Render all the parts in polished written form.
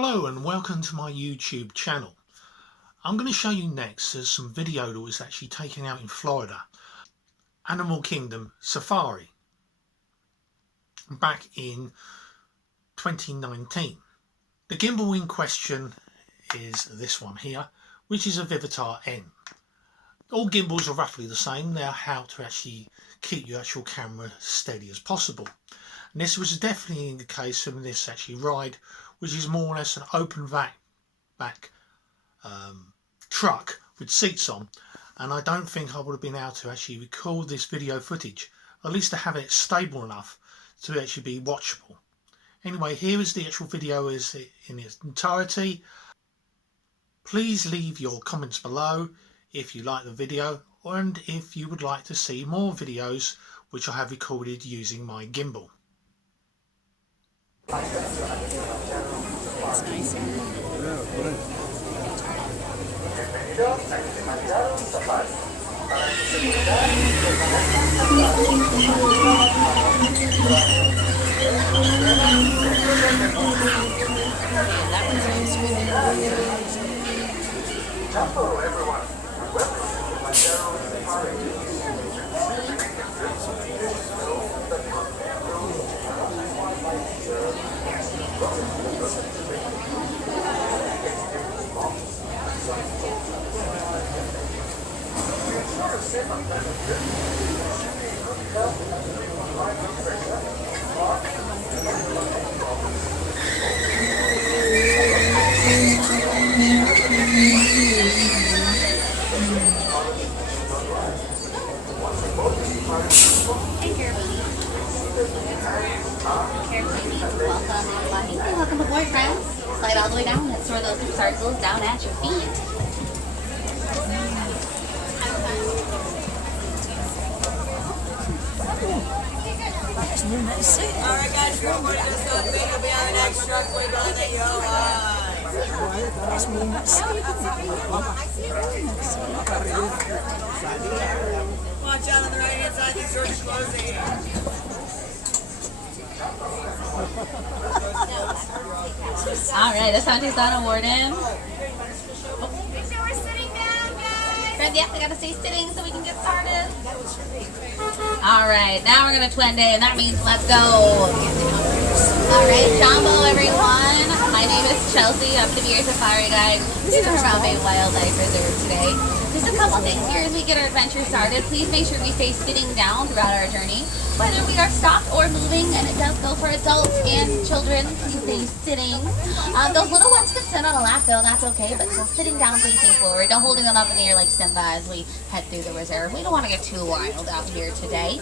Hello and welcome to my YouTube channel. I'm going to show you next some video that was actually taken out in Florida, Animal Kingdom Safari, back in 2019. The gimbal in question is this one here, which is a VILTA-M. All gimbals are roughly the same. They're how to actually keep your actual camera steady as possible. And this was definitely the case in this actually ride, which is more or less an open back truck with seats on, and I don't think I would have been able to actually record this video footage, at least to have it stable enough to actually be watchable. Anyway, here is the actual video in its entirety. Please leave your comments below if you like the video and if you would like to see more videos which I have recorded using my gimbal. It's nice here. That was nice. Hello everyone, welcome to Kilimanjaro Safari. Welcome aboard, friends. Slide all the way down and store those circles down at your feet. Alright guys, remember just got me to be on next truck with on the Watch out on the right hand side, these doors are closing. Alright, that's how she's on a warden. Make sure we're sitting down, guys. Friend, yep, we gotta stay sitting so we can get started. Alright, now we're gonna twin day, and that means let's go. Alright, Jumbo everyone. My name is Chelsea. I'm the Beer Safari Guide to the Harambe Wildlife Reserve today. Just a couple things here as we get our adventure started. Please make sure we stay sitting down throughout our journey. Whether we are stopped or moving, and it does go for adults and children, please stay sitting. Those little ones can sit on a lap though, that's okay, but still sitting down facing forward. Don't holding them up in the air like Simba as we head through the reserve. We don't want to get too wild out here today.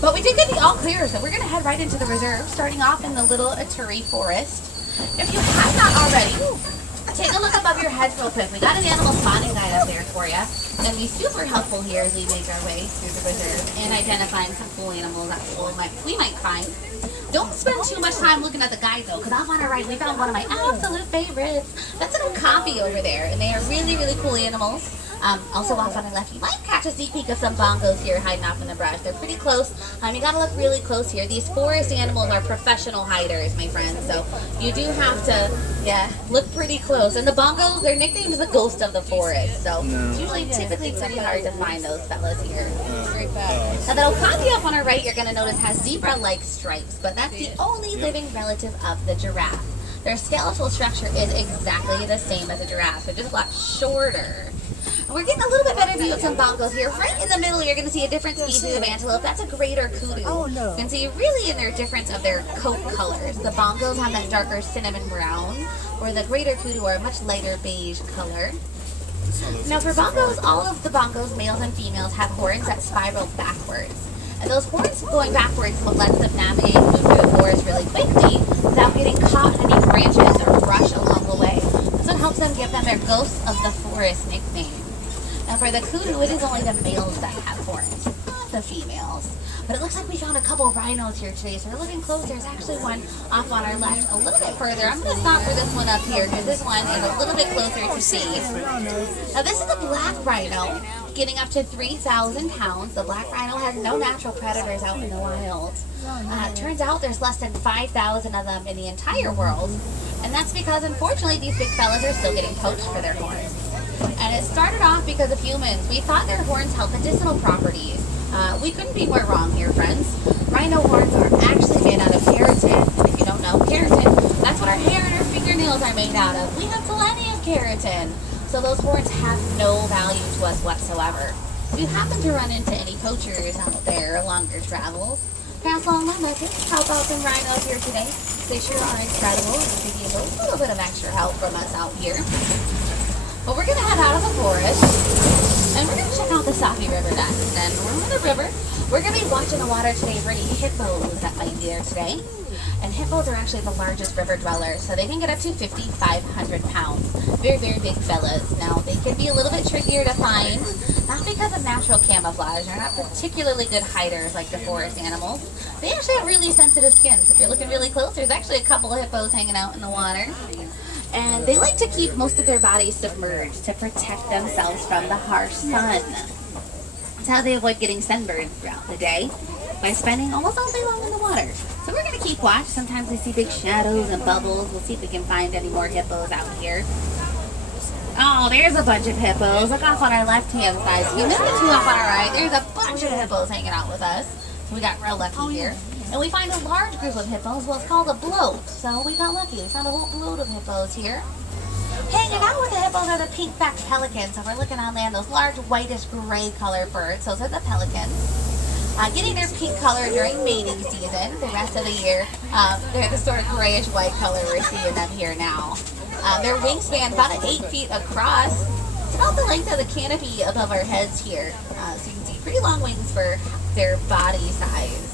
But we did get the all clear, so we're going to head right into the reserve, starting off in the Little Aturi Forest. If you have not already, take a look above your heads real quick. We got an animal spotting guide up there for you. It's going to be super helpful here as we make our way through the reserve and identifying some cool animals that we might find. Don't spend too much time looking at the guide though, because I'm on our right. We found one of my absolute favorites. That's an okapi over there, and they are really, really cool animals. Also off on the left, you might catch a sneak peek of some bongos here hiding off in the brush. They're pretty close. You gotta look really close here. These forest animals are professional hiders, my friends. So you do have to, look pretty close. And the bongos, their nickname is the ghost of the forest. So it's typically pretty hard to find those fellas here. Now the okapi up on our right, you're gonna notice has zebra-like stripes, but that's the only living relative of the giraffe. Their skeletal structure is exactly the same as a giraffe, so just a lot shorter. We're getting a little bit better view of some bongos here. Right in the middle, you're going to see a different species of antelope. That's a greater kudu. Oh, no. You can see really in their difference of their coat colors. The bongos have that darker cinnamon brown, where the greater kudu are a much lighter beige color. Now for bongos, all of the bongos, males and females, have horns that spiral backwards. And those horns going backwards is what lets them navigate and move through the forest really quickly without getting caught in any branches or brush along the way. That's what helps them give them their ghost of the forest nickname. Now for the kudu, it is only the males that have horns, not the females. But it looks like we found a couple rhinos here today, so we're looking close. There's actually one off on our left a little bit further. I'm going to stop for this one up here because this one is a little bit closer to see. Now this is a black rhino. getting up to 3,000 pounds. The black rhino has no natural predators out in the wild. Turns out there's less than 5,000 of them in the entire world. And that's because, unfortunately, these big fellas are still getting poached for their horns. And it started off because of humans. We thought their horns held medicinal properties. We couldn't be more wrong here, friends. Rhino horns are actually made out of keratin. And if you don't know, keratin, that's what our hair and our fingernails are made out of. We have plenty of keratin. So those horns have no value to us whatsoever. If you happen to run into any poachers out there or longer travels, pass along my message. Help out some rhinos here today. They sure are incredible and give you a little bit of extra help from us out here. But we're going to head out of the forest and we're going to check out the Safi River next. And we're on the river. We're going to be watching the water today for any hippos that might be there today. And hippos are actually the largest river dwellers, so they can get up to 5,500 pounds. Very, very big fellas. Now, they can be a little bit trickier to find, not because of natural camouflage. They're not particularly good hiders like the forest animals. They actually have really sensitive skins. If you're looking really close, there's actually a couple of hippos hanging out in the water. And they like to keep most of their bodies submerged to protect themselves from the harsh sun. That's how they avoid getting sunburned throughout the day, by spending almost all day long in the water. So we're going to keep watch. Sometimes we see big shadows and bubbles. We'll see if we can find any more hippos out here. Oh, there's a bunch of hippos. Look off on our left-hand side. So you missed the two off on our right. There's a bunch of hippos hanging out with us. So we got real lucky here. And we find a large group of hippos. Well, it's called a bloat. So we got lucky. We found a whole bloat of hippos here. Hanging out with the hippos are the pink-backed pelicans. So we're looking on land, those large whitish gray color birds. Those are the pelicans. Getting their pink color during mating season. The rest of the year, they're the sort of grayish-white color we're seeing them here now. Their wingspan about 8 feet across. It's about the length of the canopy above our heads here. So you can see pretty long wings for their body size.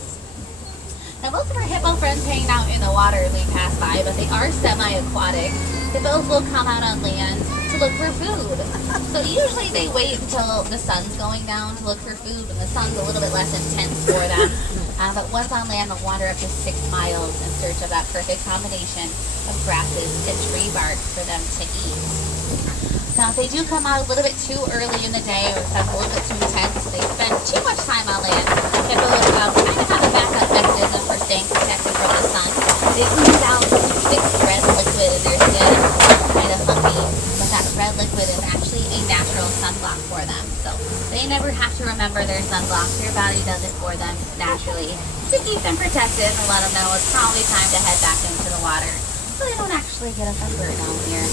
Now most of our hippo friends hanging out in the water as we pass by, but they are semi-aquatic. Hippos will come out on land to look for food. So usually they wait until the sun's going down to look for food when the sun's a little bit less intense for them. But once on land, they'll wander up to 6 miles in search of that perfect combination of grasses and tree bark for them to eat. Now, if they do come out a little bit too early in the day or if it's a little bit too intense, they spend too much time on land. Hippos kind of have a backup mechanism for staying protected from the sun. They ooze out thick red liquid in their skin. It's kind of funky, but that red liquid is actually a natural sunblock for them. So they never have to remember their sunblock. Their body does it for them naturally to keep them protected and let them know it's probably time to head back into the water so they don't actually get a sunburn down here.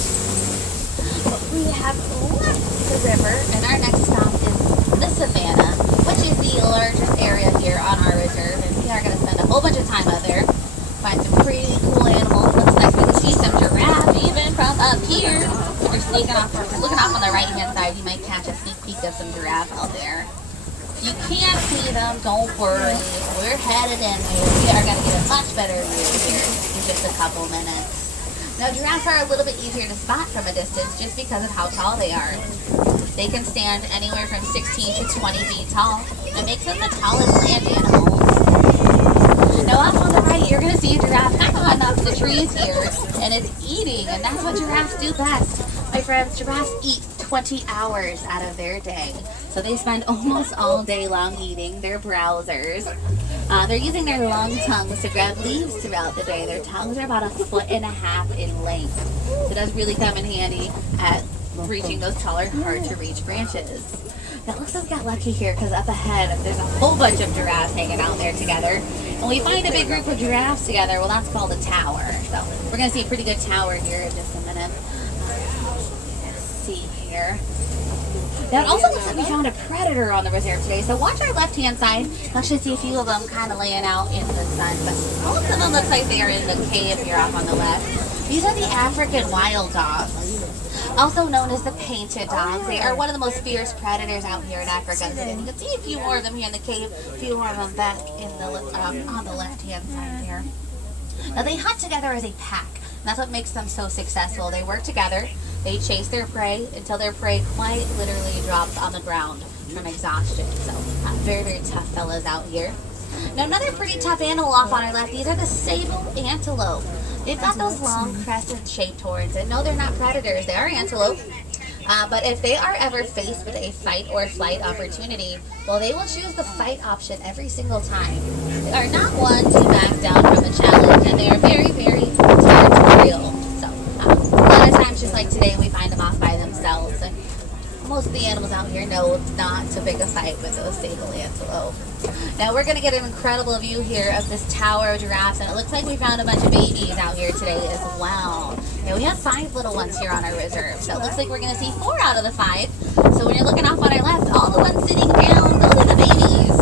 We have left the river, and our next stop is the savannah, which is the largest area here on our reserve, and we are going to spend a whole bunch of time out there, find some pretty cool animals. Looks like we can see some giraffe even from up here. If you're sneaking off, or if you're looking off on the right-hand side, you might catch a sneak peek of some giraffe out there. If you can't see them, don't worry. We're headed in. We are going to get a much better view here in just a couple minutes. Now, giraffes are a little bit easier to spot from a distance just because of how tall they are. They can stand anywhere from 16 to 20 feet tall. It makes them the tallest land animals. Now, up on the right, you're going to see a giraffe kind of on up the trees here, and it's eating, and that's what giraffes do best. My friends, giraffes eat 20 hours out of their day. So they spend almost all day long eating. They're browsers. They're using their long tongues to grab leaves throughout the day. Their tongues are about 1.5 feet in length. So it does really come in handy at reaching those taller, hard-to-reach branches. Now, it looks like we got lucky here because up ahead, there's a whole bunch of giraffes hanging out there together. And we find a big group of giraffes together. Well, that's called a tower. So we're going to see a pretty good tower here in just a minute. Let's see here. Now, it also looks like we found a predator on the reserve today. So watch our left-hand side. You'll actually see a few of them kind of laying out in the sun. But most of them look like they are in the cave here off on the left. These are the African wild dogs, also known as the painted dogs. They are one of the most fierce predators out here in Africa. And you can see a few more of them here in the cave, a few more of them back in the on the left-hand side here. Now, they hunt together as a pack. And that's what makes them so successful. They work together. They chase their prey until their prey quite literally drops on the ground from exhaustion. So, very, very tough fellas out here. Now, another pretty tough animal off on our left, these are the sable antelope. They've got those long crescent-shaped horns. And no, they're not predators. They are antelope. But if they are ever faced with a fight or flight opportunity, well, they will choose the fight option every single time. They are not one to back down from a challenge, and they are very, very territorial. So a lot of times, just like today, we find them off by themselves. And most of the animals out here know not to pick a fight with those sable antelope. Now we're going to get an incredible view here of this tower of giraffes, and it looks like we found a bunch of babies out here today as well. Now we have 5 little ones here on our reserve, so it looks like we're going to see 4 out of the 5. So when you're looking off on our left, all the ones sitting down, those are the babies.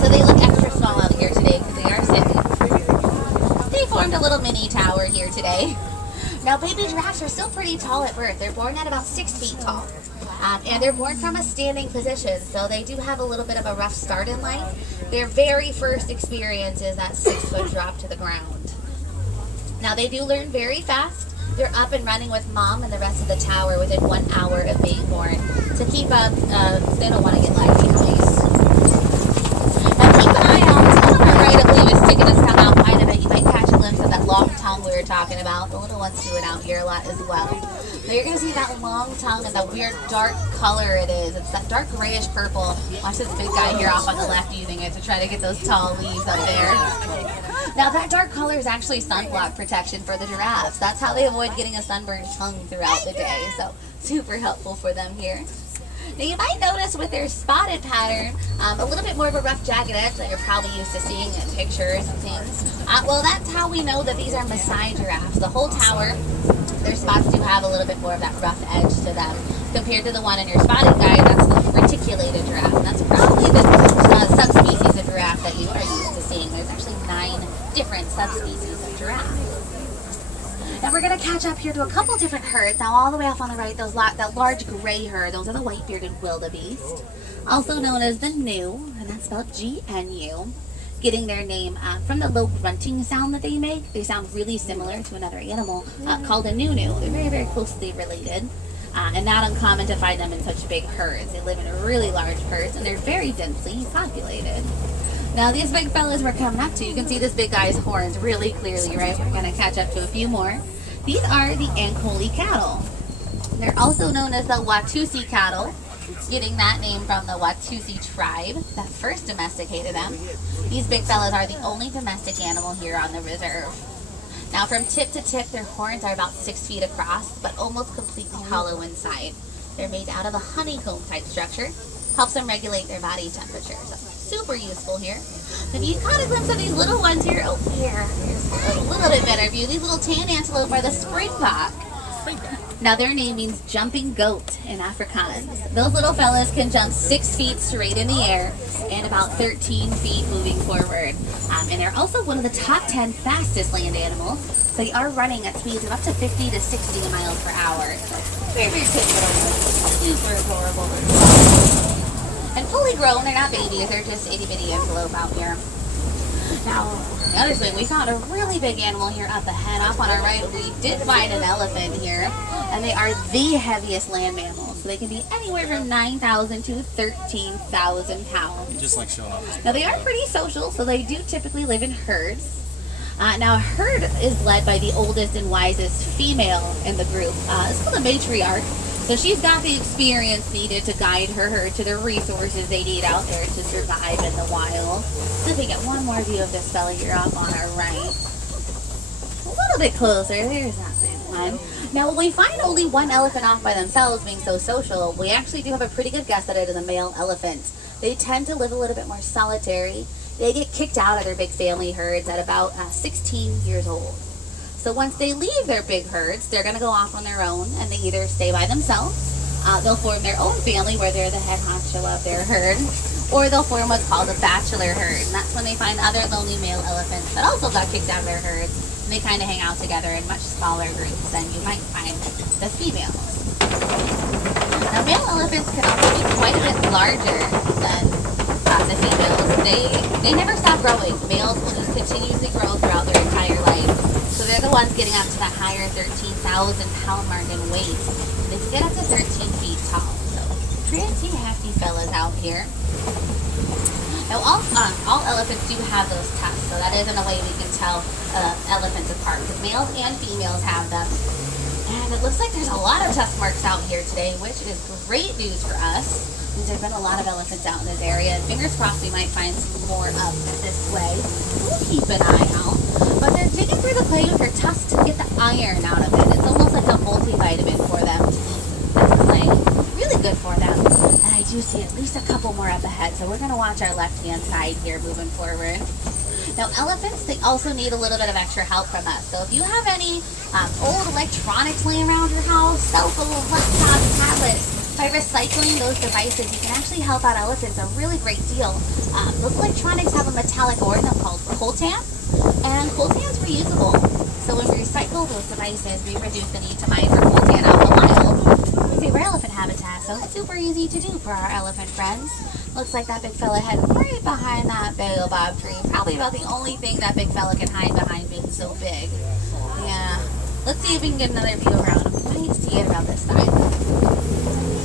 So they look extra small out here today because they are sitting. They formed a little mini tower here today. Now baby giraffes are still pretty tall at birth. They're born at about 6 feet tall. And they're born from a standing position, so they do have a little bit of a rough start in life. Their very first experience is that 6-foot drop to the ground. Now they do learn very fast. They're up and running with mom and the rest of the tower within 1 hour of being born. To keep up, they don't want to get lively noise. Now keep an eye out. This one on our right, I believe, is sticking his tongue out quite a bit. You might catch a glimpse of that long tongue we were talking about. The little ones do it out here a lot as well. Now you're going to see that long tongue and the weird dark color it is. It's that dark grayish purple. Watch this big guy here off on the left using it to try to get those tall leaves up there. Now that dark color is actually sunblock protection for the giraffes. That's how they avoid getting a sunburned tongue throughout the day. So super helpful for them here. Now you might notice with their spotted pattern, a little bit more of a rough jagged edge that you're probably used to seeing in pictures and things. Well, that's how we know that these are Maasai giraffes. The whole tower, their spots do have a little bit more of that rough edge to them compared to the one in your spotted guide. That's the reticulated giraffe, and that's probably the subspecies of giraffe that you are used to seeing. There's actually 9 different subspecies of giraffe. Now we're going to catch up here to a couple different herds. Now all the way off on the right, that large gray herd, those are the white-bearded wildebeest, also known as the gnu, and that's spelled G-N-U. Getting their name from the low grunting sound that they make. They sound really similar to another animal called a nu-nu. They're very, very closely related, and not uncommon to find them in such big herds. They live in really large herds, and they're very densely populated. Now these big fellas we're coming up to, you can see this big guy's horns really clearly, right? We're going to catch up to a few more. These are the Ankole cattle. They're also known as the Watusi cattle, getting that name from the Watusi tribe that first domesticated them. These big fellas are the only domestic animal here on the reserve. Now from tip to tip, their horns are about 6 feet across, but almost completely hollow inside. They're made out of a honeycomb type structure, helps them regulate their body temperature. So super useful here. If you caught a glimpse of these little ones here, oh here's a little bit better view. These little tan antelope are the springbok. Now their name means jumping goat in Afrikaans. Those little fellas can jump 6 feet straight in the air and about 13 feet moving forward. And they're also one of the top 10 fastest land animals. So they are running at speeds of up to 50 to 60 miles per hour. So very, very cute little ones. Super adorable. And fully grown, they're not babies, they're just itty bitty antelope out here. Now, the other thing, we found a really big animal here up ahead. Off on our right, we did find an elephant here, and they are the heaviest land mammals. So they can be anywhere from 9,000 to 13,000 pounds. Just like showing up. Now, they are pretty social, so they do typically live in herds. Now, a herd is led by the oldest and wisest female in the group. It's called a matriarch. So she's got the experience needed to guide her herd to the resources they need out there to survive in the wild. So if we get one more view of this fella here up on our right. A little bit closer, there's that big one. Now when we find only one elephant off by themselves being so social, we actually do have a pretty good guess that it is a male elephant. They tend to live a little bit more solitary. They get kicked out of their big family herds at about 16 years old. So once they leave their big herds, they're going to go off on their own, and they either stay by themselves, they'll form their own family where they're the head honcho of their herd, or they'll form what's called a bachelor herd, and that's when they find other lonely male elephants that also got kicked out of their herds, and they kind of hang out together in much smaller groups than you might find the females. Now male elephants can also be quite a bit larger than the females. They never stop growing. Males will just continuously grow throughout their entire life. So they're the ones getting up to the higher 13,000 pound mark in weight. And they can get up to 13 feet tall. So pretty hefty fellas out here. Now all elephants do have those tusks, so that isn't a way we can tell elephants apart, because males and females have them. And it looks like there's a lot of tusk marks out here today, which is great news for us. There's been a lot of elephants out in this area, and fingers crossed we might find some more up this way. We'll keep an eye out. But they're digging through the clay with their tusks to get the iron out of it. It's almost like a multivitamin for them to eat this clay. Really good for them. And I do see at least a couple more up ahead, so we're going to watch our left-hand side here moving forward. Now, elephants, they also need a little bit of extra help from us. So if you have any old electronics laying around your house, cell phones, laptops, tablets, by recycling those devices, you can actually help out elephants a really great deal. Those electronics have a metallic organ called coltan, and coltan's reusable. So when we recycle those devices, we reduce the need to mine for coltan out in the wild. We save our elephant habitat, so it's super easy to do for our elephant friends. Looks like that big fella heading right behind that baobab tree. Probably about the only thing that big fella can hide behind being so big. Yeah. Let's see if we can get another view around. We might see it around this side.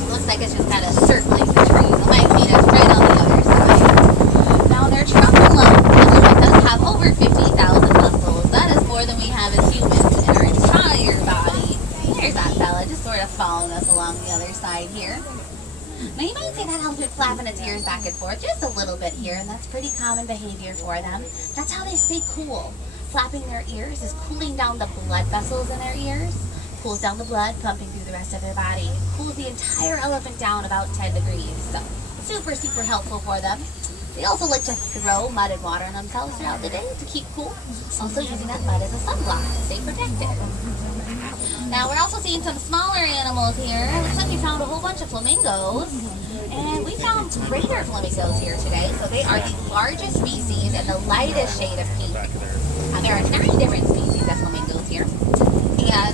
Looks like it's just kind of circling the trees. It might meet us right on the other side. Now their trunk alone, the elephant does have over 50,000 muscles. That is more than we have as humans in our entire body. There's that fella just sort of following us along the other side here. Now you might see that elephant flapping its ears back and forth just a little bit here, and that's pretty common behavior for them. That's how they stay cool. Flapping their ears is cooling down the blood vessels in their ears, cools down the blood pumping through the rest of their body, cools the entire elephant down about 10 degrees, so super, super helpful for them. They also like to throw mud and water on themselves throughout the day to keep cool, also using that mud as a sunblock to stay protected. Now we're also seeing some smaller animals here. It looks like we found a whole bunch of flamingos, and we found greater flamingos here today. So they are the largest species and the lightest shade of pink. There are 9 different species of flamingos here, and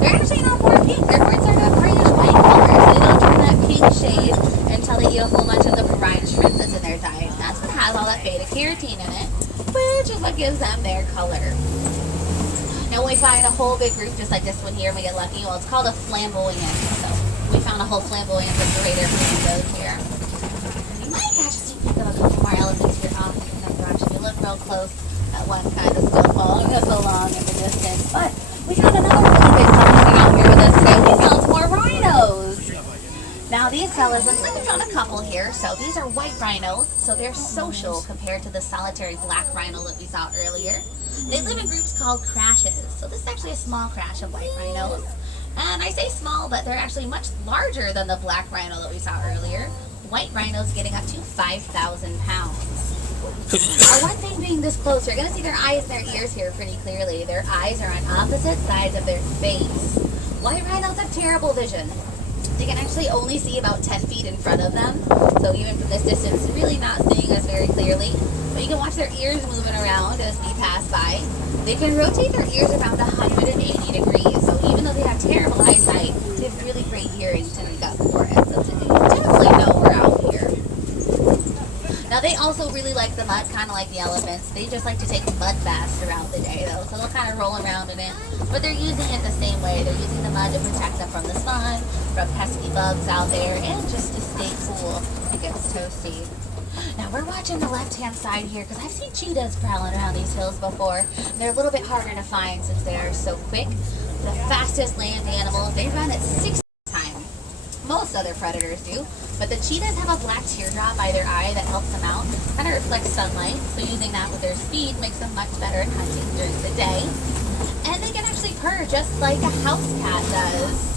they're actually not more pink. Their birds are not grayish white color, so they don't turn that pink shade until they eat a whole bunch of the brine shrimp that's in their diet. That's what has all that beta carotene in it, which is what gives them their color. Now when we find a whole big group just like this one here, and we get lucky, well, it's called a flamboyant. So we found a whole flamboyant of greater flamingos here. You might catch a sneak peek of a couple more elephants here off in that direction. You look real close, that one kind of still following us along in the distance. But we found another really big couple out here with us today. We found some more rhinos. Now these fellas, looks like we found a couple here. So these are white rhinos, so they're social compared to the solitary black rhino that we saw earlier. They live in groups called crashes. So this is actually a small crash of white rhinos. And I say small, but they're actually much larger than the black rhino that we saw earlier. White rhinos getting up to 5,000 pounds. Now, one thing being this close, you're going to see their eyes and their ears here pretty clearly. Their eyes are on opposite sides of their face. White rhinos have terrible vision. They can actually only see about 10 feet in front of them. So even from this distance, really not seeing us very clearly. But you can watch their ears moving around as we pass by. They can rotate their ears around 180 degrees. So even though they have terrible eyesight, they have really great hearing to make up for it. So you definitely know we're out here. Now they also really like the mud, kind of like the elephants. They just like to take mud baths throughout the day though. So they'll kind of roll around in it. But they're using it the same way. They're using the mud to protect them from the sun, from pesky bugs out there, and just to stay cool when it gets toasty. Now we're watching the left-hand side here because I've seen cheetahs prowling around these hills before. They're a little bit harder to find since they are so quick. The fastest land animals, they run at 6 times. Most other predators do, but the cheetahs have a black teardrop by their eye that helps them out. Kind of reflects sunlight, so using that with their speed makes them much better at hunting during the day. And they can actually purr just like a house cat does.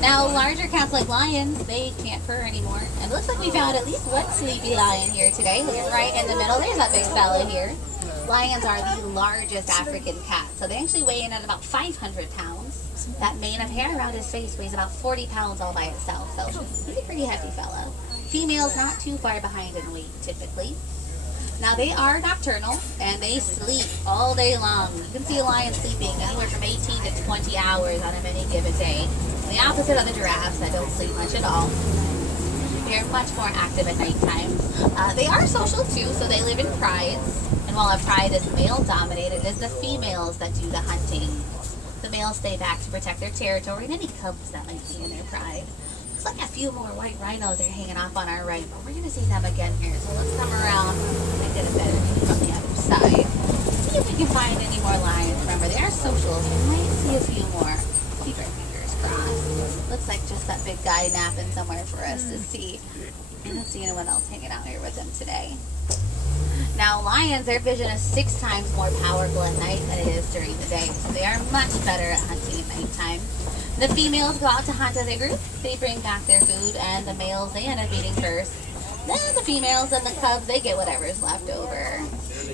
Now, larger cats like lions, they can't purr anymore. And it looks like we found at least one sleepy lion here today. Looking right in the middle, there's that big fella here. Lions are the largest African cat, so they actually weigh in at about 500 pounds. That mane of hair around his face weighs about 40 pounds all by itself, so he's a pretty hefty fella. Females not too far behind in weight, typically. Now, they are nocturnal, and they sleep all day long. You can see a lion sleeping anywhere from 18 to 20 hours on any given day. The opposite of the giraffes that don't sleep much at all. They're much more active at nighttime. They are social too, so they live in prides. And while a pride is male-dominated, it is the females that do the hunting. The males stay back to protect their territory and any cubs that might be in their pride. Looks like a few more white rhinos are hanging off on our right, but we're going to see them again here. So let's come around and get a better view from the other side. See if we can find any more lions. Remember, they are social, so we might see a few more. Looks like just that big guy napping somewhere for us to see. I don't see anyone else hanging out here with him today. Now lions, their vision is 6 times more powerful at night than it is during the day, so they are much better at hunting at nighttime. The females go out to hunt as a group, they bring back their food, and the males, they end up eating first. Then the females and the cubs, they get whatever's left over.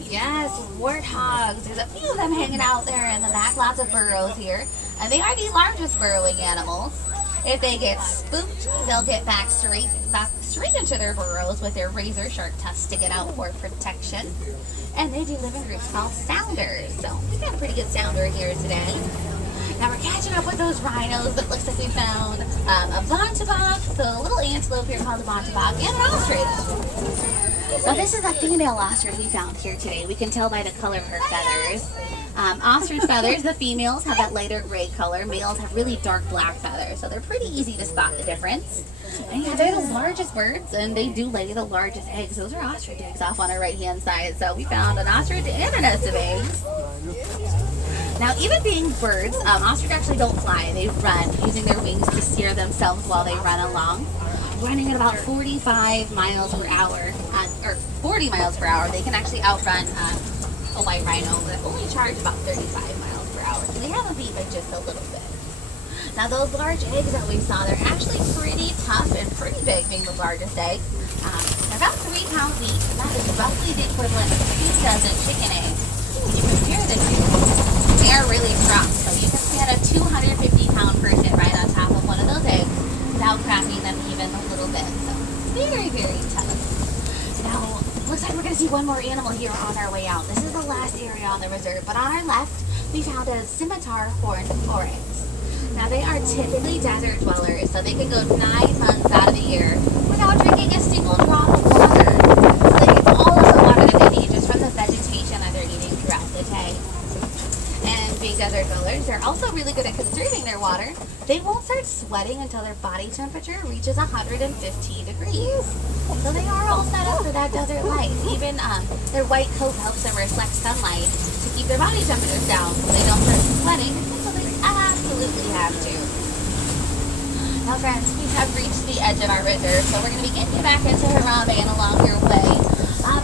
Yes, warthogs, there's a few of them hanging out there in the back, lots of burrows here, and they are the largest burrowing animals. If they get spooked, they'll get back straight into their burrows with their razor sharp tusks sticking out for protection. And they do live in groups called sounders. So we got a pretty good sounder here today. Now we're catching up with those rhinos, but it looks like we found a bontebok, so a little antelope here called a bontebok, and an ostrich. Now this is a female ostrich we found here today. We can tell by the color of her feathers. Ostrich feathers, the females have that lighter gray color. Males have really dark black feathers, so they're pretty easy to spot the difference. And yeah, they're the largest birds, and they do lay the largest eggs. Those are ostrich eggs off on our right-hand side. So we found an ostrich and a nest of eggs. Now, even being birds, ostrich actually don't fly. They run, using their wings to steer themselves while they run along. Running at about 45 miles per hour, or 40 miles per hour, they can actually outrun a white rhino that only charge about 35 miles per hour. So they have a beat by just a little bit. Now those large eggs that we saw, they're actually pretty tough and pretty big, being the largest egg. They're about 3 pounds each, and that is roughly the equivalent of 2 dozen chicken eggs. When you compare the two, they are really strong. So you can stand a 250-pound person right on top of one of those eggs without cracking them even a little bit. So very, very tough. Now, looks like we're going to see one more animal here on our way out. This is the last area on the reserve, but on our left, we found a scimitar horned oryx. Now, they are typically desert dwellers, so they can go 9 months out of the year without drinking a single drop of water. So they get all of the water that they need just from the vegetation that they're eating throughout the day. And being desert dwellers, they're also really good at conserving their water. They won't start sweating until their body temperature reaches 115 degrees. So they are all set up for that desert life. Even their white coat helps them reflect sunlight to keep their body temperatures down so they don't start sweating until they absolutely have to. Now friends, we have reached the edge of our reserve, so we're going to be getting you back into Harambe and along your way.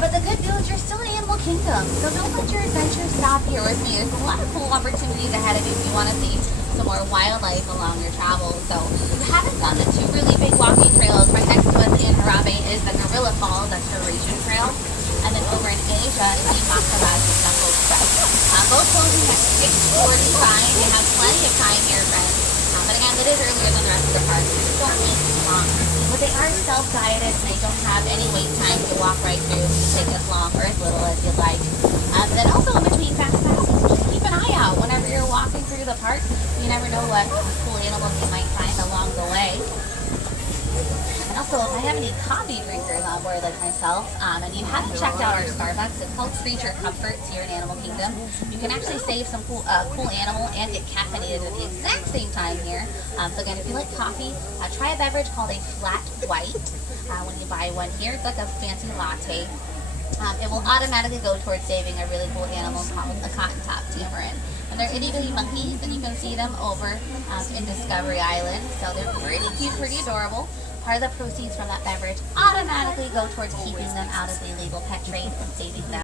But the good news, you're still in Animal Kingdom, so don't let your adventure stop here with me. There's a lot of cool opportunities ahead of you if you want to see some more wildlife along your travels. So if you haven't done the 2 really big walking trails, right next to us in Harambe is the Gorilla Falls Exploration Trail, and then over in Asia is the Makaraj Jungle Trek. Both closing at 6:45. You have plenty of time here, friends. But again, it is earlier than the rest of the park, so just don't wait too long. But they are self-guided, and they don't have any wait time to walk right through. You take as long or as little as you'd like. Then also in between fast passes, just keep an eye out whenever you're walking through the park. You never know what cool animals you might find along the way. And also, if I have any coffee drinkers on board like myself, and you haven't checked out our Starbucks, it's called Creature Comforts here in Animal Kingdom. You can actually save some cool animal and get caffeinated at the exact same time here. So again, if you like coffee, try a beverage called a flat white. When you buy one here, it's like a fancy latte. It will automatically go towards saving a really cool animal called a cotton top tamarin. And they're itty bitty monkeys, and you can see them over in Discovery Island. So they're pretty cute, pretty adorable. Part of the proceeds from that beverage automatically go towards keeping them out of the illegal pet trade and saving them.